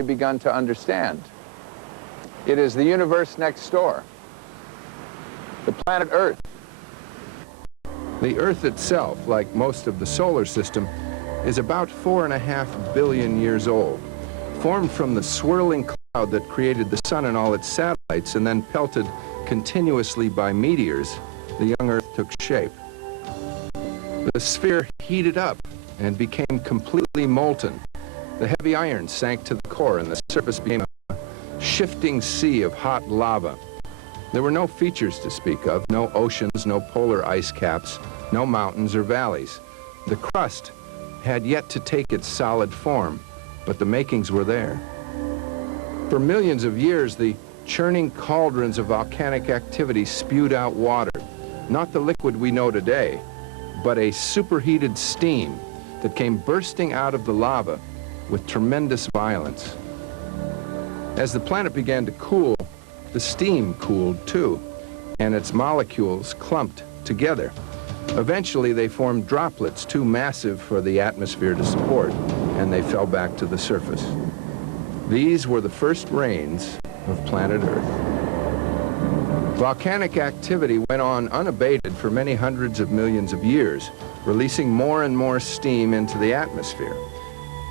begun to understand. It is the universe next door, the planet Earth. The Earth itself, like most of the solar system, is about 4.5 billion years old, formed from the swirling cloud that created the sun and all its satellites, and then pelted continuously by meteors. The young Earth took shape. The sphere heated up and became completely molten. The heavy iron sank to the core, and the surface became a shifting sea of hot lava. There were no features to speak of, no oceans, no polar ice caps, no mountains or valleys. The crust had yet to take its solid form, but the makings were there. For millions of years, the churning cauldrons of volcanic activity spewed out water, not the liquid we know today, but a superheated steam that came bursting out of the lava with tremendous violence. As the planet began to cool, the steam cooled too, and its molecules clumped together. Eventually, they formed droplets too massive for the atmosphere to support, and they fell back to the surface. These were the first rains of planet Earth. Volcanic activity went on unabated for many hundreds of millions of years, releasing more and more steam into the atmosphere,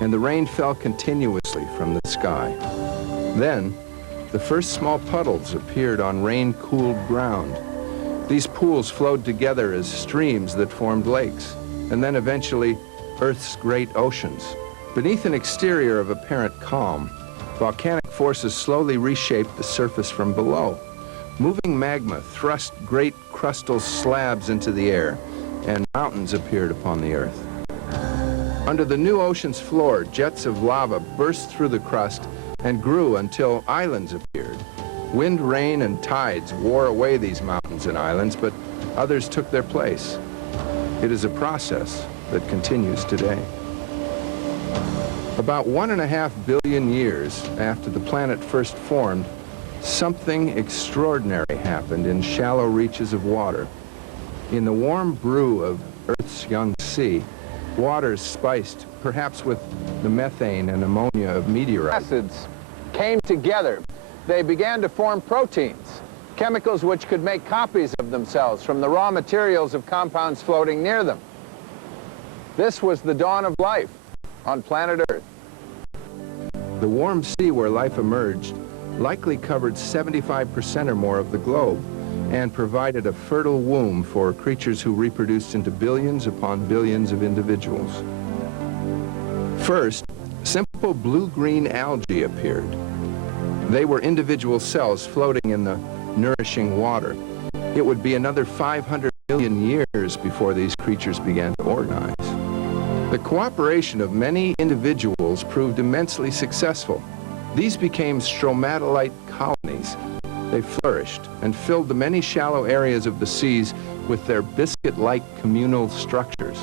and the rain fell continuously from the sky. Then, the first small puddles appeared on rain-cooled ground. These pools flowed together as streams that formed lakes, and then eventually Earth's great oceans. Beneath an exterior of apparent calm, volcanic forces slowly reshaped the surface from below. Moving magma thrust great crustal slabs into the air, and mountains appeared upon the Earth. Under the new ocean's floor, jets of lava burst through the crust and grew until islands appeared. Wind, rain, and tides wore away these mountains and islands, but others took their place. It is a process that continues today. About 1.5 billion years after the planet first formed, something extraordinary happened in shallow reaches of water. In the warm brew of Earth's young sea, waters spiced perhaps with the methane and ammonia of meteorites. Acids came together. They began to form proteins, chemicals which could make copies of themselves from the raw materials of compounds floating near them. This was the dawn of life on planet Earth. The warm sea where life emerged likely covered 75% or more of the globe and provided a fertile womb for creatures who reproduced into billions upon billions of individuals. First, simple blue-green algae appeared. They were individual cells floating in the nourishing water. It would be another 500 million years before these creatures began to organize. The cooperation of many individuals proved immensely successful. These became Stromatolite colonies. They flourished and filled the many shallow areas of the seas with their biscuit-like communal structures.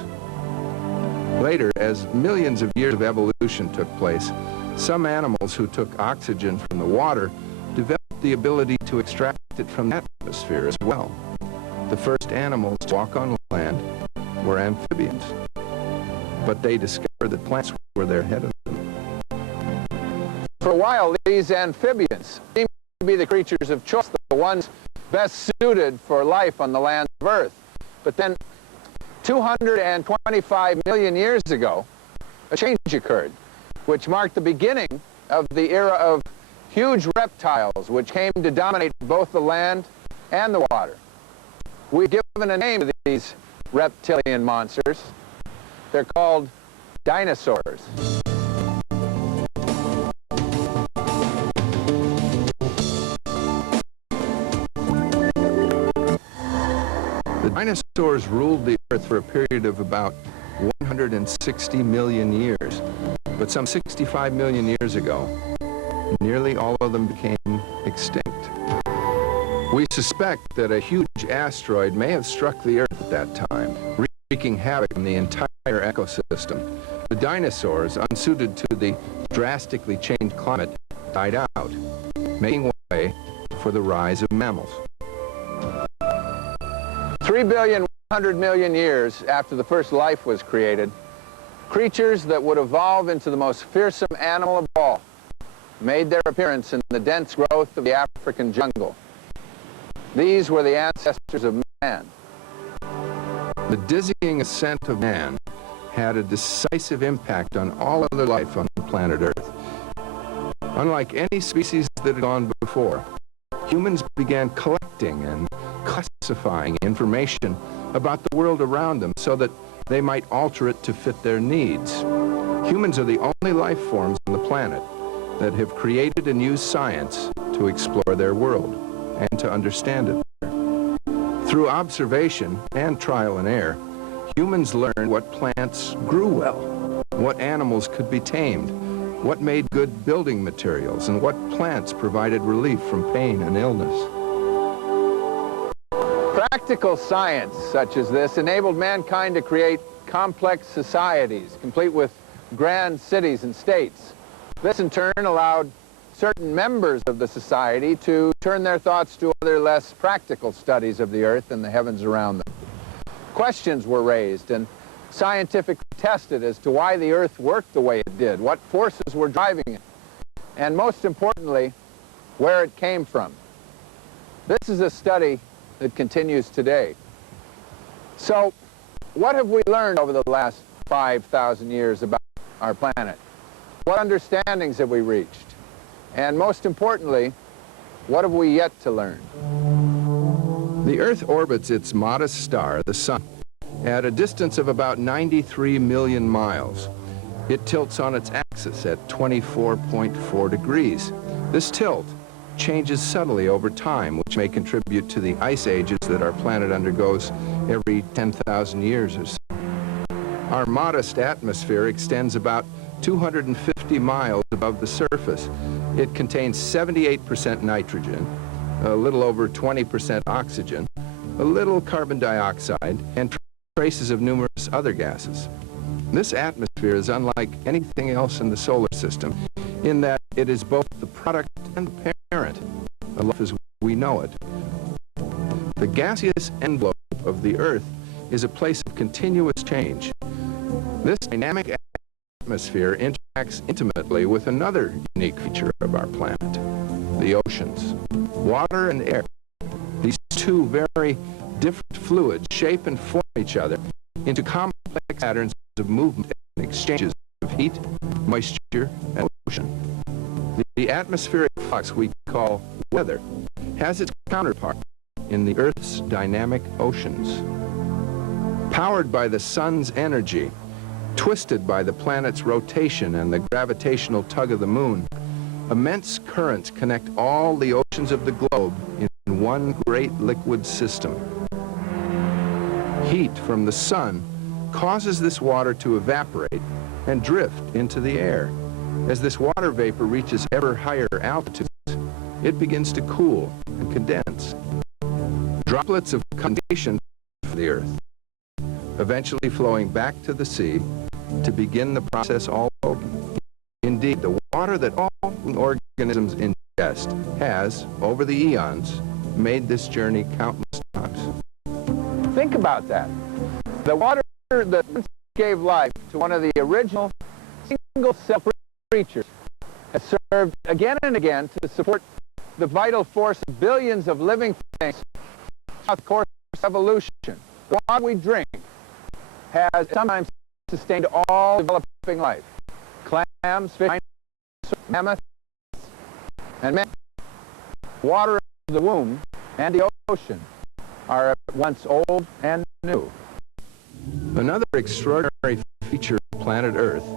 Later, as millions of years of evolution took place, some animals who took oxygen from the water developed the ability to extract it from the atmosphere as well. The first animals to walk on land were amphibians, but they discovered that plants were there ahead of them. For a while, these amphibians seemed to be the creatures of choice, the ones best suited for life on the land of Earth. But then, 225 million years ago, a change occurred, which marked the beginning of the era of huge reptiles, which came to dominate both the land and the water. We've given a name to these reptilian monsters. They're called dinosaurs. The dinosaurs ruled the Earth for a period of about 160 million years. But some 65 million years ago, nearly all of them became extinct. We suspect that a huge asteroid may have struck the Earth at that time, wreaking havoc on the entire ecosystem. The dinosaurs, unsuited to the drastically changed climate, died out, making way for the rise of mammals. 3,100,000,000 years after the first life was created, creatures that would evolve into the most fearsome animal of all, made their appearance in the dense growth of the African jungle. These were the ancestors of man. The dizzying ascent of man had a decisive impact on all other life on planet Earth. Unlike any species that had gone before, humans began collecting and classifying information about the world around them so that they might alter it to fit their needs. Humans are the only life forms on the planet that have created and used science to explore their world and to understand it better. Through observation and trial and error, humans learned what plants grew well, what animals could be tamed, what made good building materials, and what plants provided relief from pain and illness. Practical science such as this enabled mankind to create complex societies, complete with grand cities and states. This in turn allowed certain members of the society to turn their thoughts to other less practical studies of the earth and the heavens around them. Questions were raised and scientifically tested as to why the earth worked the way it did, what forces were driving it, and most importantly, where it came from. This is a study that continues today. So, what have we learned over the last 5,000 years about our planet? What understandings have we reached? And most importantly, what have we yet to learn? The Earth orbits its modest star, the Sun, at a distance of about 93 million miles. It tilts on its axis at 24.4 degrees. This tilt changes subtly over time, which may contribute to the ice ages that our planet undergoes every 10,000 years or so. Our modest atmosphere extends about 250 miles above the surface. It contains 78% nitrogen, a little over 20% oxygen, a little carbon dioxide, and traces of numerous other gases. This atmosphere is unlike anything else in the solar system in that it is both the product and the parent of life as we know it. The gaseous envelope of the Earth is a place of continuous change. This dynamic atmosphere interacts intimately with another unique feature of our planet, the oceans. Water and air, these two very different fluids shape and form each other into complex patterns of movement and exchanges of heat, moisture, and ocean. The atmospheric flux we call weather has its counterpart in the Earth's dynamic oceans. Powered by the sun's energy, twisted by the planet's rotation and the gravitational tug of the moon, immense currents connect all the oceans of the globe in one great liquid system. Heat from the sun causes this water to evaporate and drift into the air. As this water vapor reaches ever higher altitudes, it begins to cool and condense. Droplets of condensation from the Earth, eventually flowing back to the sea to begin the process all over. Indeed, the water that all organisms ingest has, over the eons, made this journey countless times. Think about that. The water that gave life to one of the original single-cell creatures has served again and again to support the vital force of billions of living things throughout the course of evolution. The water we drink has sometimes sustained all developing life. Clams, fish, mammoths, and man. Water of the womb and the ocean are at once old and new. Another extraordinary feature of planet Earth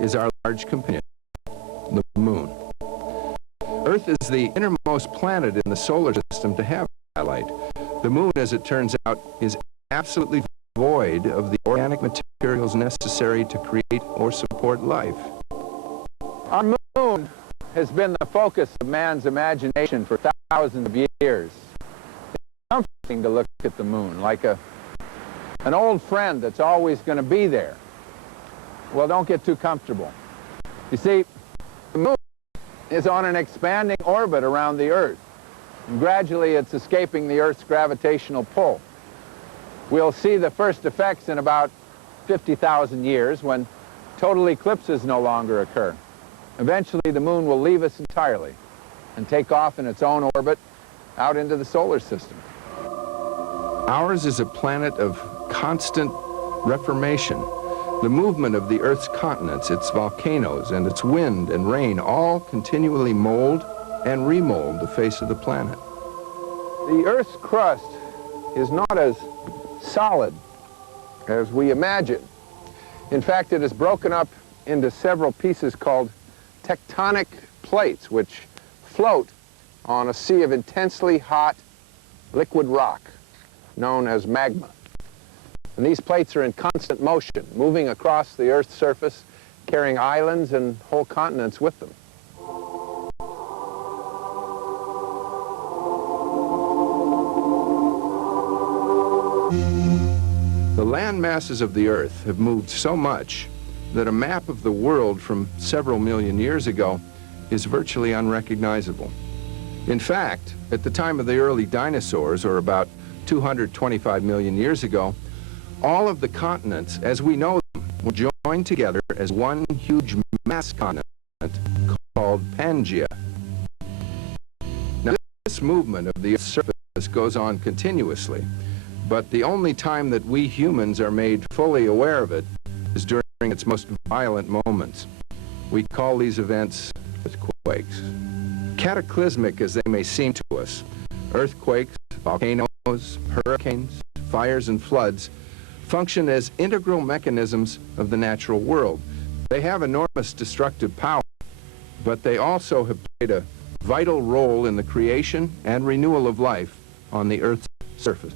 is our large companion, the moon. Earth is the innermost planet in the solar system to have light. The moon, as it turns out, is absolutely void of the organic materials necessary to create or support life. Our moon has been the focus of man's imagination for thousands of years. It's comforting to look at the moon like an old friend that's always going to be there. Well, don't get too comfortable. You see, the moon is on an expanding orbit around the Earth. And gradually it's escaping the Earth's gravitational pull. We'll see the first effects in about 50,000 years when total eclipses no longer occur. Eventually, the moon will leave us entirely and take off in its own orbit out into the solar system. Ours is a planet of constant reformation. The movement of the Earth's continents, its volcanoes, and its wind and rain all continually mold and remold the face of the planet. The Earth's crust is not as solid as we imagine. In fact, it is broken up into several pieces called tectonic plates, which float on a sea of intensely hot liquid rock known as magma. And these plates are in constant motion, moving across the Earth's surface, carrying islands and whole continents with them. The land masses of the Earth have moved so much that a map of the world from several million years ago is virtually unrecognizable. In fact, at the time of the early dinosaurs, or about 225 million years ago, all of the continents, as we know them, were joined together as one huge mass continent called Pangaea. Now, this movement of the Earth's surface goes on continuously, but the only time that we humans are made fully aware of it is during its most violent moments. We call these events earthquakes. Cataclysmic as they may seem to us, earthquakes, volcanoes, hurricanes, fires, and floods function as integral mechanisms of the natural world. They have enormous destructive power, but they also have played a vital role in the creation and renewal of life on the Earth's surface.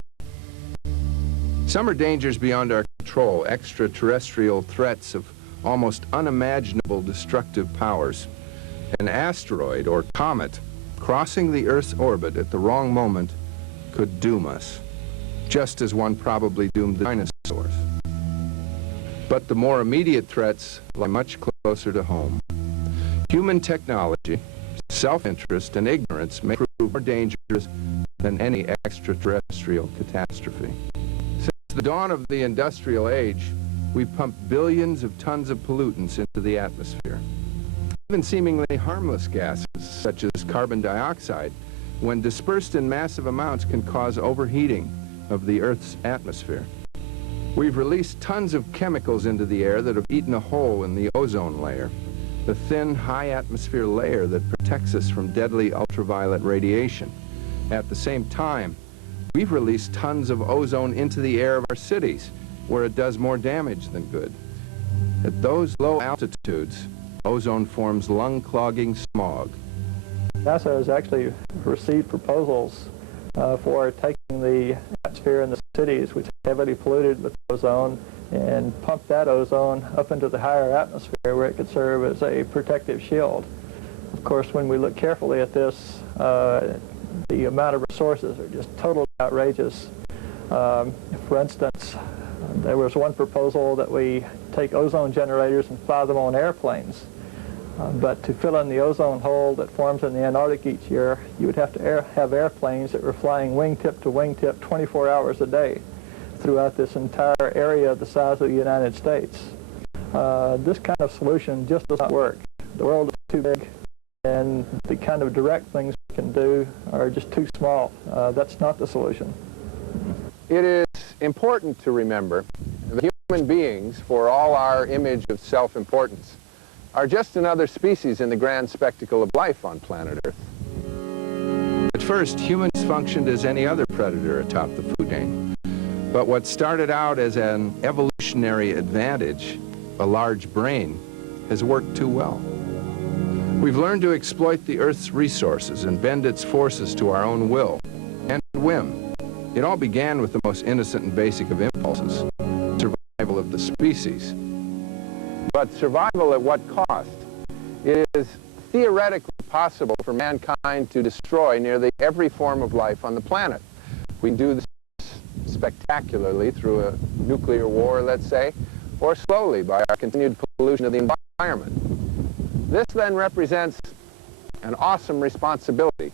Some are dangers beyond our control, extraterrestrial threats of almost unimaginable destructive powers. An asteroid or comet crossing the Earth's orbit at the wrong moment could doom us, just as one probably doomed the dinosaurs. But the more immediate threats lie much closer to home. Human technology, self-interest, and ignorance may prove more dangerous than any extraterrestrial catastrophe. Since the dawn of the industrial age, we've pumped billions of tons of pollutants into the atmosphere. Even seemingly harmless gases, such as carbon dioxide, when dispersed in massive amounts, can cause overheating of the Earth's atmosphere. We've released tons of chemicals into the air that have eaten a hole in the ozone layer, the thin, high-atmosphere layer that protects us from deadly ultraviolet radiation. At the same time, we've released tons of ozone into the air of our cities, where it does more damage than good. At those low altitudes, ozone forms lung-clogging smog. NASA has actually received proposals for taking the atmosphere in the cities, which is heavily polluted with ozone, and pump that ozone up into the higher atmosphere where it could serve as a protective shield. Of course, when we look carefully at this, the amount of resources are just totally outrageous. For instance, there was one proposal that we take ozone generators and fly them on airplanes. But to fill in the ozone hole that forms in the Antarctic each year, you would have to have airplanes that were flying wingtip to wingtip 24 hours a day throughout this entire area the size of the United States. This kind of solution just does not work. The world is too big, and the kind of direct things we can do are just too small. That's not the solution. It is important to remember that human beings, for all our image of self-importance, are just another species in the grand spectacle of life on planet Earth. At first, humans functioned as any other predator atop the food chain. But what started out as an evolutionary advantage, a large brain, has worked too well. We've learned to exploit the Earth's resources and bend its forces to our own will and whim. It all began with the most innocent and basic of impulses, survival of the species. But survival at what cost? It is theoretically possible for mankind to destroy nearly every form of life on the planet. We can do this spectacularly through a nuclear war, let's say, or slowly by our continued pollution of the environment. This then represents an awesome responsibility.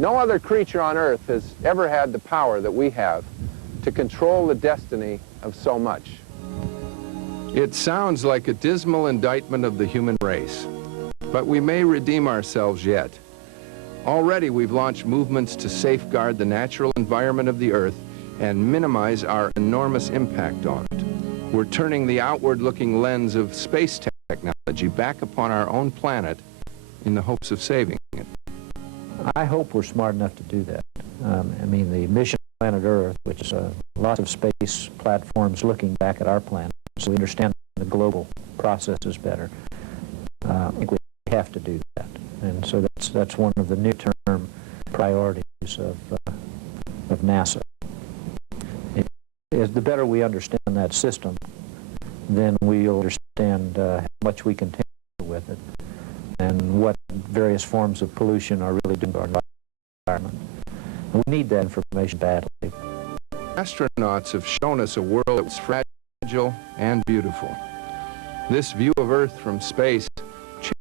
No other creature on Earth has ever had the power that we have to control the destiny of so much. It sounds like a dismal indictment of the human race. But we may redeem ourselves yet. Already we've launched movements to safeguard the natural environment of the Earth and minimize our enormous impact on it. We're turning the outward-looking lens of space technology back upon our own planet in the hopes of saving it. I hope we're smart enough to do that. I mean, the mission of planet Earth, which is lots of space platforms looking back at our planet, so we understand the global processes better. I think we have to do that, and so that's one of the near-term priorities of NASA. The better we understand that system, then we'll understand how much we can tamper with it and what various forms of pollution are really doing to our environment. And we need that information badly. Astronauts have shown us a world that's fragile and beautiful. This view of Earth from space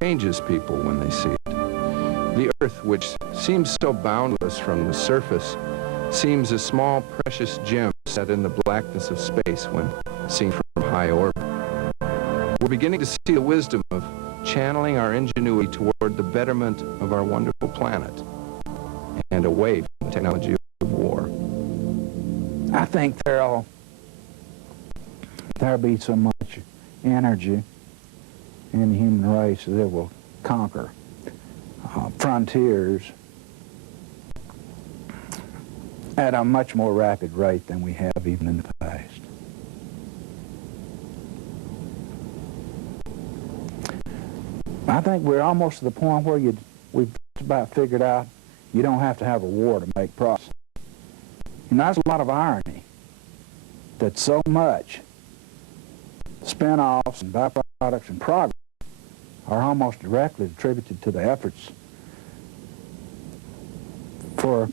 changes people when they see it. The Earth, which seems so boundless from the surface, seems a small, precious gem set in the blackness of space when seen from high orbit. We're beginning to see the wisdom of channeling our ingenuity toward the betterment of our wonderful planet and away from the technology of war. I think there'll be so much energy in the human race that it will conquer frontiers at a much more rapid rate than we have even in the past. I think we're almost to the point where we've just about figured out you don't have to have a war to make progress. You know, there's a lot of irony that so much spin-offs and byproducts and progress are almost directly attributed to the efforts for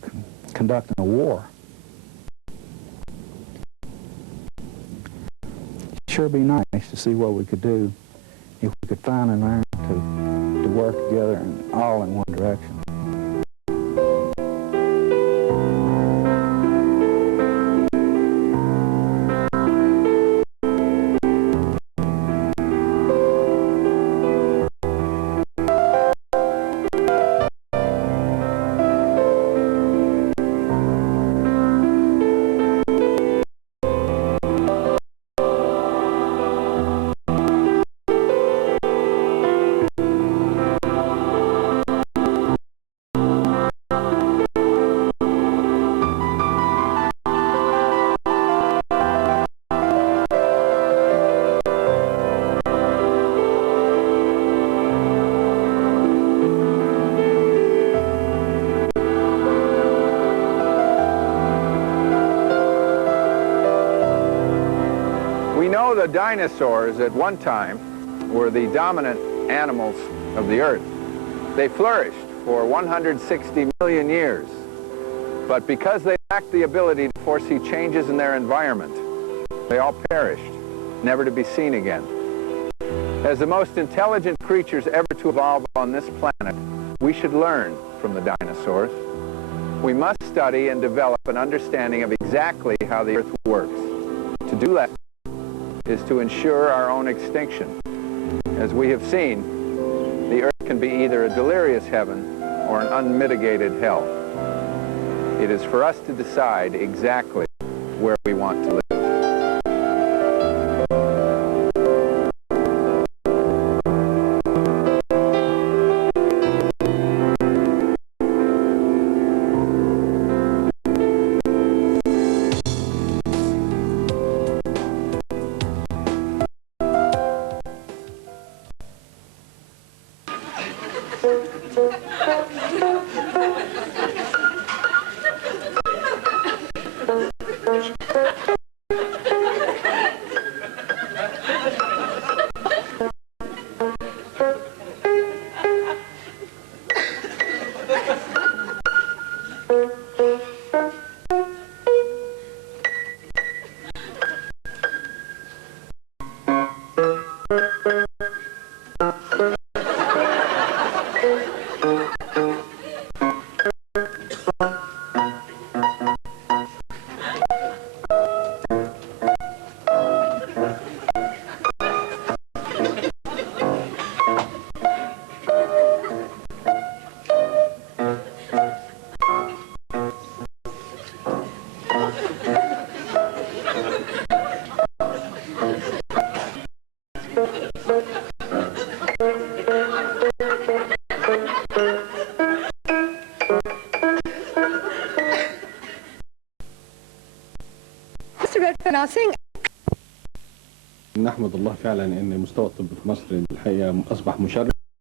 conducting a war. It'd sure be nice to see what we could do if we could find an iron to work together and all in one direction. The dinosaurs at one time were the dominant animals of the Earth. They flourished for 160 million years, but because they lacked the ability to foresee changes in their environment, they all perished, never to be seen again. As the most intelligent creatures ever to evolve on this planet, we should learn from the dinosaurs. We must study and develop an understanding of exactly how the Earth works. To do that is to ensure our own extinction. As we have seen, the Earth can be either a delirious heaven or an unmitigated hell. It is for us to decide exactly where we want to live. نحمد الله فعلا ان مستوى الطب في مصر الحقيقه اصبح مشرف.